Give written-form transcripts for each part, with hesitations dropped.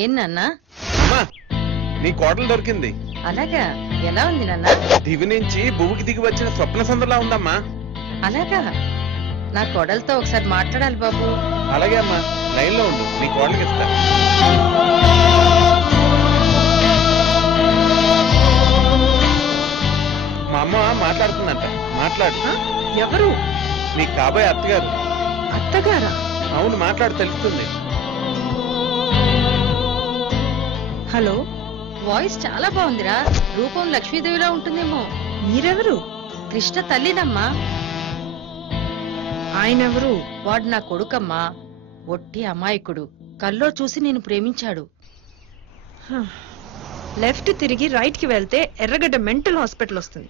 ఏం నాన్న? నీ కోడలు దొరికింది. అలాగా? ఎలా ఉంది నాన్న? దివి నుంచి భూమికి దిగి వచ్చిన స్వప్న సందలా ఉందమ్మా. అలాగా? నా కోడలతో ఒకసారి మాట్లాడాలి బాబు. అలాగే అమ్మా, లైన్ లో ఉండు, నీ కోడలికి ఇస్తా. మా అమ్మ మాట్లాడుతుందంట, మాట్లాడు. ఎవరు? నీ కాబోయే అత్తగారు. అత్తగారా? అవును, మాట్లాడు, తెలుస్తుంది. హలో. వాయిస్ చాలా బాగుందిరా. రూపం లక్ష్మీదేవిలా ఉంటుందేమో. మీరెవరు? కృష్ణ తల్లినమ్మా. ఆయనెవరు? వాడు నా కొడుకమ్మా. ఒట్టి అమాయకుడు. కల్లో చూసి నేను ప్రేమించాడు. లెఫ్ట్ తిరిగి రైట్ కి వెళ్తే ఎర్రగడ్డ మెంటల్ హాస్పిటల్ వస్తుంది,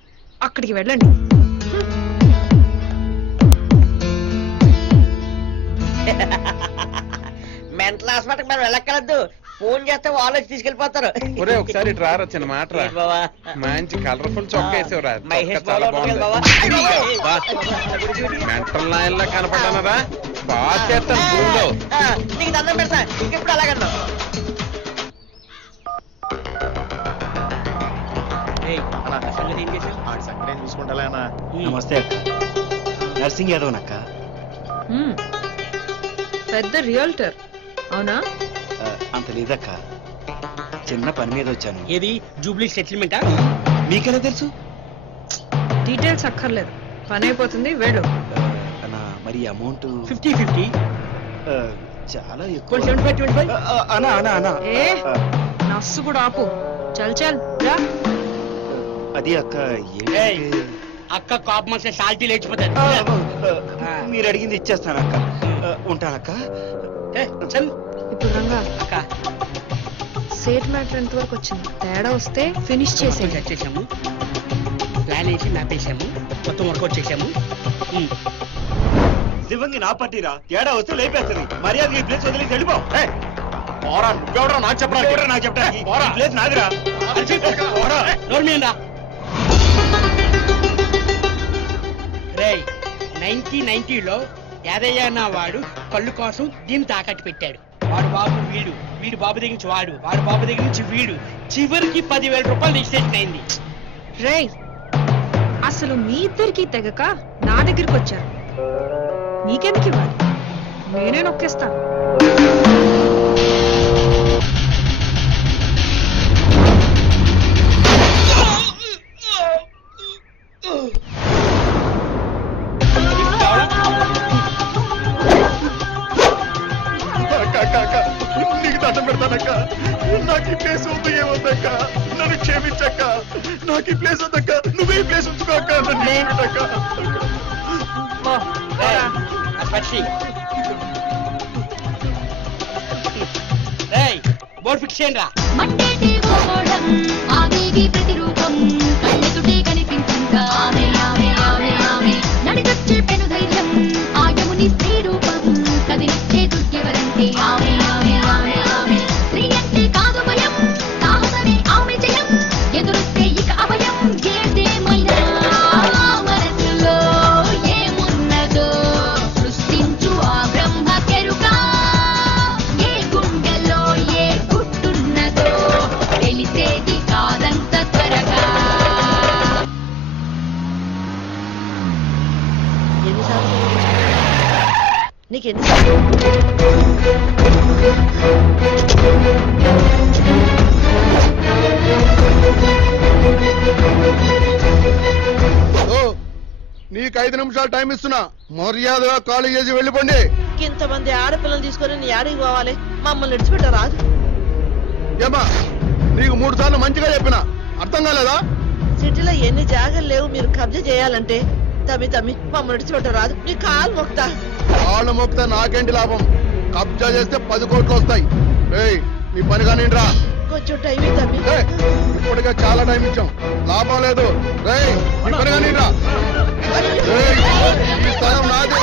అక్కడికి వెళ్ళండి. మెంటల్ హాస్పిటల్ మనం వెళ్ళక్కర్లేదు, ఫోన్ చేస్తే వాళ్ళు వచ్చి తీసుకెళ్లిపోతారు. ఒరే ఒకసారి ఇటు రారా, చిన్న మాట రా. మంచి కలర్ఫుల్ చొక్కా వేసేవరా, చాలా బాగుంది. మెంటల్ నాయల్లా కనపడ్డానరా, బాగా చేస్తాను భూమిలో. నీకు దండం పెడతా, ఇంకెప్పుడు అలాగన్నా. నమస్తే అక్క, నర్సింగ్ యాదవ్ అక్క. పెద్ద రియల్టర్ అవునా? అంత లేదక్క, చిన్న పని మీద వచ్చాను. ఏది జూబ్లీ సెటిల్మెంటా? మీకెలా తెలుసు? డీటెయిల్స్ అక్కర్లేదు, పని అయిపోతుంది, వెళ్ళు. మరి అమౌంట్ 50-50. చాలా ఎక్కువ. 25-25. ఏ నస్సు కూడా ఆపు. చల్ చల్ రా. అది అక్క, అక్క కాపు మనసు సాల్తీ లేచిపోతాడు. మీరు అడిగింది ఇచ్చేస్తానక్క, ఉంటానక్క. ఇప్పుడు రంగా సేట్ మ్యాటర్ ఎంత వరకు వచ్చింది? తేడా వస్తే ఫినిష్ చేసేసాము, ప్లాన్ వేసి మ్యాపేసాము, మొత్తం వర్కౌట్ చేసాము. శివంగి నా పార్టీరా, తేడా వస్తే లేపేస్తుంది. మర్యాద ఈ ప్లేస్ వదిలి వెళ్ళిపో. నాకు చెప్పడానికి ప్లేస్ నాదిరా. 1990లో యాదయ్య అన్న వాడు కళ్ళు కోసం దీన్ని తాకట్టు పెట్టాడు. వాడు బాబు వీడు, వీడు బాబు దగ్గర నుంచి వాడు, వాడు బాబు దగ్గర నుంచి వీడు, చివరికి 10,000 రూపాయలు రిజిస్ట్రేషన్ అయింది. రే అసలు మీ ఇద్దరికి తెగక నా దగ్గరికి వచ్చారు. నీకెందుకు ఇవ్వాలి? నేనే నొక్కేస్తాను. నీకు దండం పెడతానక్క, నాకు ఈ ప్లేస్ వద్దు, ఏమొద్దక్క, నన్ను క్షమించక్క. నాకు ఈ ప్లేస్ వద్దక్క, నువ్వే ప్లేస్ ఉంచుకోక్క. బోర్డు ఫిక్స్ చేయండి రా. నీకు 5 నిమిషాలు టైం ఇస్తున్నా, మర్యాదగా ఖాళీ చేసి వెళ్ళిపోండి. ఇంతమంది ఆడపిల్లలు తీసుకొని నీ ఆడికి పోవాలి, మమ్మల్ని విడిచిపెట్ట రాదు. ఏమా నీకు 3 సార్లు మంచిగా చెప్పినా అర్థం కాలేదా? సిటీలో ఎన్ని జాగాలు లేవు మీరు కబ్జా చేయాలంటే. తమ్మి మమ్మల్ని విడిచిపెట్ట రాదు, నీ కాలు మొక్తా. కాళ్ళు మొక్తా నాకేంటి లాభం? కబ్జా చేస్తే 10 కోట్లు వస్తాయి. నీ పని కానిరా. కొంచెం టైం తమ్మి. ఇప్పటికే చాలా టైం ఇచ్చాం, లాభం లేదు. నీ పని కానిరా. ఈ స్థలం నాది,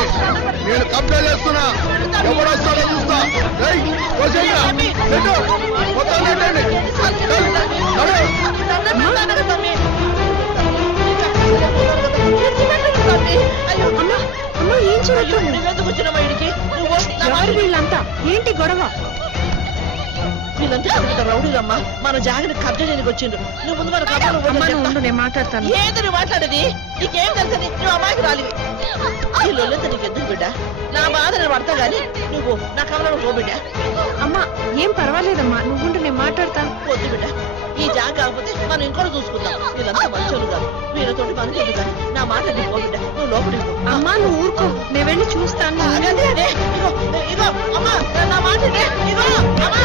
నేను కబ్జా చేస్తున్నా. ఎవడొస్తా అమ్మా ఏం చూడట్లేదు ఎవరు వీళ్ళంతా ఏంటి గొడవ వీళ్ళంతా రౌడీలమ్మా మన జాగ్రత్త కబ్జా చేయడానికి వచ్చిండ్రు నువ్వు ముందు మన కబ్జా నేను మాట్లాడతాను ఏది నువ్వు మాట్లాడేది నీకేం తెలుసా నువ్వు అమ్మాయికి రాలి వీళ్ళొల్లంతా నీకు ఎందుకు బిడ్డ నా బాధ నేను పడతా గాని నువ్వు నా కమలను పో బిడ్డ అమ్మా ఏం పర్వాలేదమ్మా నువ్వుంటూ నేను మాట్లాడతాను వద్దు బిడ్డ ఈ జాగ కాకపోతే మనం ఇంకోటి చూసుకుందాం వీళ్ళంతా మంచోళ్ళు కాదు వీళ్ళతోటి మనకి కాదు నా మాట నీకు పో బిడ్డ నువ్వు లోపలికి పో అమ్మా నువ్వు ఊరుకో నేను వెళ్ళి చూస్తాను అదే అదే ఇగో ఇగో అమ్మా నా మాట ఇగో అమ్మా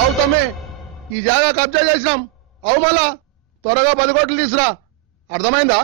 అవుతామే ఈ జాగా కబ్జా చేసినాం అవు మళ్ళా త్వరగా 10 కోట్లు తీసురా అర్థమైందా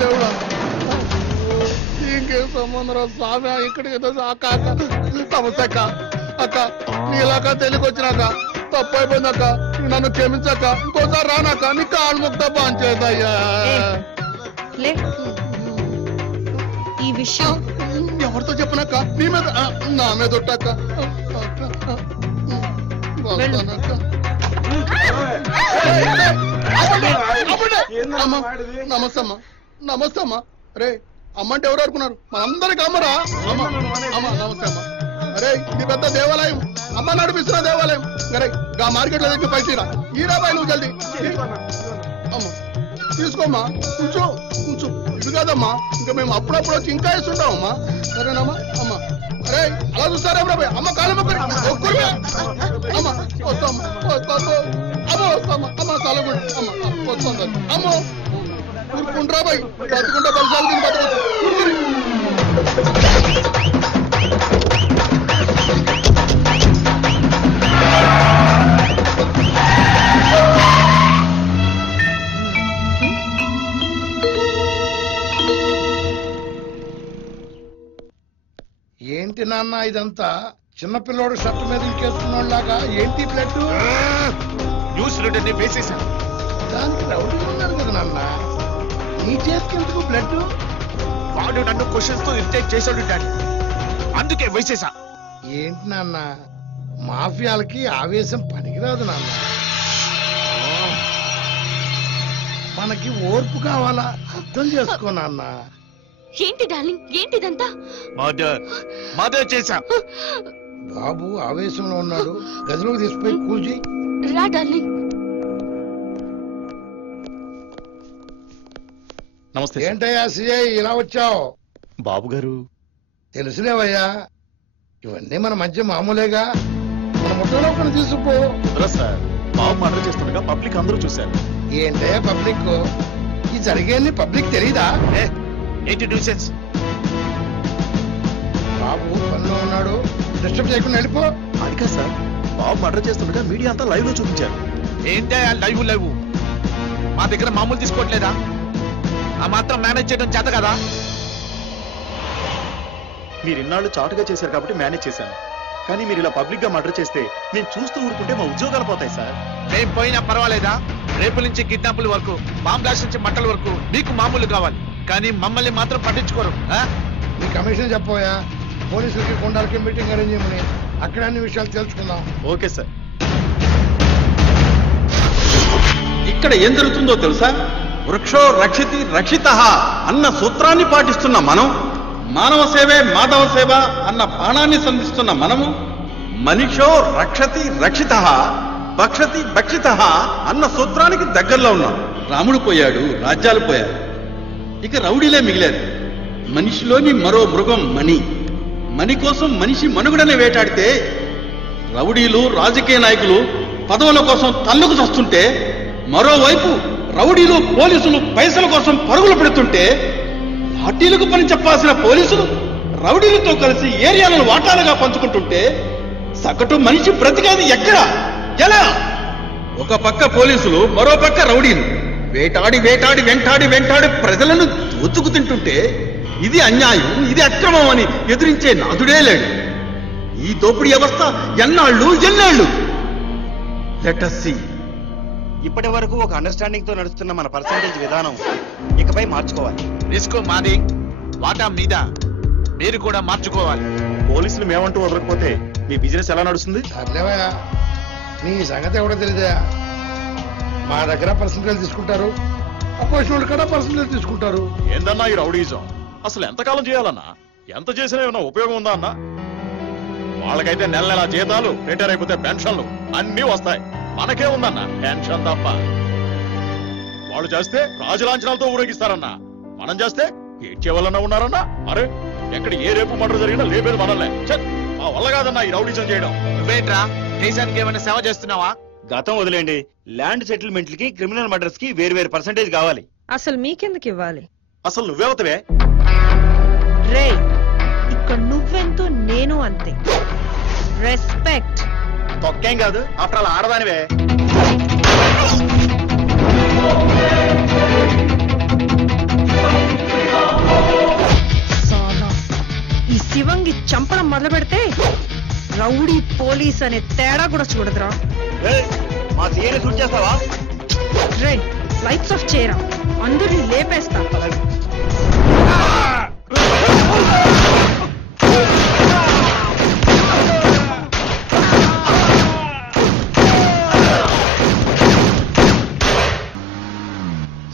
దేవుడా ఇంకేం సంబంధం స్వామి ఇక్కడికి అక్క సమస్య అక్క అక్క నీలాక తెలియకొచ్చినాక తప్పు అయిపోయిందక్క నన్ను క్షమించక్క ఇంకోసారి రానాక నీ కాళ్ళు ముక్త పనిచేద్దయ్యా ఈ విషయం ఎవరితో చెప్పనక్క నీ మీద నా మీద ఒట్టక్క నమస్తే అమ్మా నమస్తే అమ్మా రే అమ్మ అంటే ఎవరు అనుకున్నారు మనందరికి అమ్మరా అమ్మ అమ్మ నమస్తే అమ్మ అరే ఇది పెద్ద దేవాలయం అమ్మ నడిపిస్తున్న దేవాలయం అరే గా మార్కెట్ లో దగ్గర పైసా ఈ రాబాయి నువ్వు జల్దీ అమ్మ తీసుకోమ్మా కూర్చో కూర్చో ఇది కాదమ్మా ఇంకా మేము అప్పుడప్పుడు వచ్చి ఇంకా ఇస్తుంటామమ్మా సరేనమ్మా అమ్మ అరే అలా చూస్తారా రాబాయి అమ్మ కాలం అమ్మ వస్తామ్మా వస్తాము అమ్మ వస్తామా అమ్మ కాలగుండి అమ్మ వస్తుంది అమ్మ ఊరుకుంటారా బాయ్ బతుకుంటే బలిసాలు తిని బతకచ్చు ఏంటి నాన్న ఇదంతా చిన్నపిల్లోడు షర్ట్ మీద ఇంకేసుకున్నలాగా ఏంటి బ్లడ్ న్యూస్ రీడర్ని వేసేశాను దానికి రౌడీ ఉన్నారు కదా నాన్న నీ చేతికెందుకు బ్లడ్ వాడు నన్ను క్వశ్చన్స్ తో ఇరిటేట్ చేశాడు డాడీ అందుకే వేసేసా ఏంటి నాన్న మాఫియాలకి ఆవేశం పనికిరాదు నాన్న మనకి ఓర్పు కావాలా అర్థం చేసుకో నాన్న ఏంటి డార్లింగ్ ఏంటిదంతా మర్డర్ చేశా బాబు ఆవేశంలో ఉన్నాడు గదిలోకి తీసుకుపోయి కూల్ చేయి రా డార్లింగ్ నమస్తే ఏంటయ్యా సిఐ ఇలా వచ్చావు బాబు గారు తెలుసులేవయ్యా ఇవన్నీ మన మధ్య మామూలేగా మన ముట్టలో ఒకరిని తీసుకుపో సార్ బాబు మర్డర్ చేస్తుండగా పబ్లిక్ అందరూ చూశారు ఏంటయ్యా పబ్లిక్ ఈ జరిగేది పబ్లిక్ తెలీదా ఏంటి న్యూసెన్స్ బాబు పనిలో ఉన్నాడు డిస్టర్బ్ చేయకుండా వెళ్ళిపో అది కాదు సార్ బాబు మర్డర్ చేస్తుండగా మీడియా అంతా లైవ్ లో చూపించారు ఏంటే లైవ్ మా దగ్గర మామూలు తీసుకోవట్లేదా ఆ మాత్రం మేనేజ్ చేయడం చేత కదా మీరు ఇన్నాళ్ళు చాటుగా చేశారు కాబట్టి మేనేజ్ చేశాను కానీ మీరు ఇలా పబ్లిక్ గా మర్డర్ చేస్తే మేము చూస్తూ ఊరుకుంటే మా ఉద్యోగాలు పోతాయి సార్ మేము పోయినా పర్వాలేదా రేపు నుంచి కిడ్నాపుల వరకు బాంబ్ బ్లాస్ట్ నుంచి మంటల వరకు మీకు మామూలు కావాలి కానీ మమ్మల్ని మాత్రం పట్టించుకోరు నీ కమిషన్ చెప్పోయా పోలీసులకి కొండలకి మీటింగ్ అరేంజ్ చేయమని అక్కడ అన్ని విషయాలు తెలుసుకుందాం ఓకే సార్ ఇక్కడ ఏం జరుగుతుందో తెలుసా వృక్షో రక్షితి రక్షితః అన్న సూత్రాన్ని పాటిస్తున్న మనం మానవ సేవే మాధవ సేవ అన్న బాణాన్ని సంధిస్తున్న మనము మనిషో రక్షతి రక్షితః భక్షతి భక్షితః అన్న సూత్రానికి దగ్గరలో ఉన్నాం రాముడు పోయాడు రాజ్యాలు పోయారు ఇక రౌడీలే మిగిలారు మనిషిలోని మరో మృగం మణి కోసం మనిషి మనుగడని వేటాడితే రౌడీలు రాజకీయ నాయకులు పదవుల కోసం తన్నుకు చస్తుంటే, మరోవైపు రౌడీలు పోలీసులు పైసల కోసం పరుగులు పెడుతుంటే, లాఠీలకు పని చెప్పాల్సిన పోలీసులు రౌడీలతో కలిసి ఏరియాలను వాటాలుగా పంచుకుంటుంటే సగటు మనిషి బ్రతికేది ఎక్కడ, ఎలా? ఒక పక్క పోలీసులు, మరో పక్క రౌడీలు వేటాడి వేటాడి వెంటాడి ప్రజలను దోచుకు తింటుంటే ఇది అన్యాయం, ఇది అక్రమం అని ఎదిరించే నాదుడే లేడు. ఈ దోపిడీ వ్యవస్థ ఎన్నాళ్ళు? Let us see. ఇప్పటి వరకు ఒక అండర్స్టాండింగ్ తో నడుస్తున్న మన పర్సంటేజ్ విధానం ఇకపై మార్చుకోవాలి. రిస్క్ మాది, వాటా మీద, మీరు కూడా మార్చుకోవాలి. పోలీసులు మేమంటూ వదలకపోతే మీ బిజినెస్ ఎలా నడుస్తుంది? అట్లేవయ్యా, నీ సంగతి ఎవడో తెలియదా? మా దగ్గర పర్సంటేజ్ తీసుకుంటారు, అపోజిషన్ కూడా పర్సంటేజ్ తీసుకుంటారు. ఏందన్నా ఈ రౌడీజం? అసలు ఎంతకాలం చేయాలన్నా? ఎంత చేసినా ఏమన్నా ఉపయోగం ఉందా అన్నా? వాళ్ళకైతే నెల జీతాలు, రిటైర్ అయిపోతే పెన్షన్లు అన్నీ వస్తాయి. మనకే ఉందన్నా పెన్షన్ తప్ప. వాళ్ళు చేస్తే రాజలాంఛనాలతో ఊరేగిస్తారన్నా, మనం చేస్తే ఏడ్చే వాళ్ళన్నా ఉన్నారన్నా. అరే ఎక్కడ ఏ రేపు మర్డర్ జరిగినా లేపేది మనల్నే. మా వల్ల కాదన్నా ఈ రౌడీజం చేయడం. నువ్వేంట్రా దేశానికి ఏమైనా సేవ చేస్తున్నావా? గతం వదిలేండి, ల్యాండ్ సెటిల్మెంట్ కి, క్రిమినల్ మర్డర్స్ కి వేరు పర్సంటేజ్ కావాలి. అసలు మీకెందుకు ఇవ్వాలి? అసలు నువ్వేవతవే? రే, ఇక్కడ నువ్వెంతో నేను అంతే. రెస్పెక్ట్. తొక్కేం కాదు, ఆఫ్టర్ ఆల్ ఆడదానివే. ఈ శివంగి చంపడం మొదలు పెడితే రౌడీ పోలీస్ అనే తేడా కూడా చూడదురా. మా సీఏని షూట్ చేస్తావా? రే, లైట్స్ ఆఫ్ చేయరా, అందరినీ లేపేస్తా.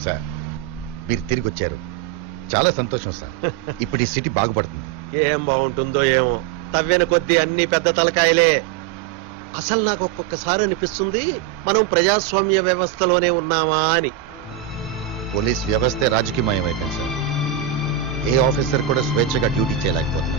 సార్, మీరు తిరిగి వచ్చారు, చాలా సంతోషం సార్. ఇప్పుడు ఈ సిటీ బాగుపడుతుంది. ఏం బాగుంటుందో ఏమో, తవ్విన కొద్దీ అన్ని పెద్ద తలకాయలే. అసలు నాకు ఒక్కొక్కసారి అనిపిస్తుంది మనం ప్రజాస్వామ్య వ్యవస్థలోనే ఉన్నామా అని. పోలీస్ వ్యవస్థే రాజకీయమయం అయిపోయింది సార్. ఏ ఆఫీసర్ కూడా స్వేచ్ఛగా డ్యూటీ చేయలేకపోతున్నారు.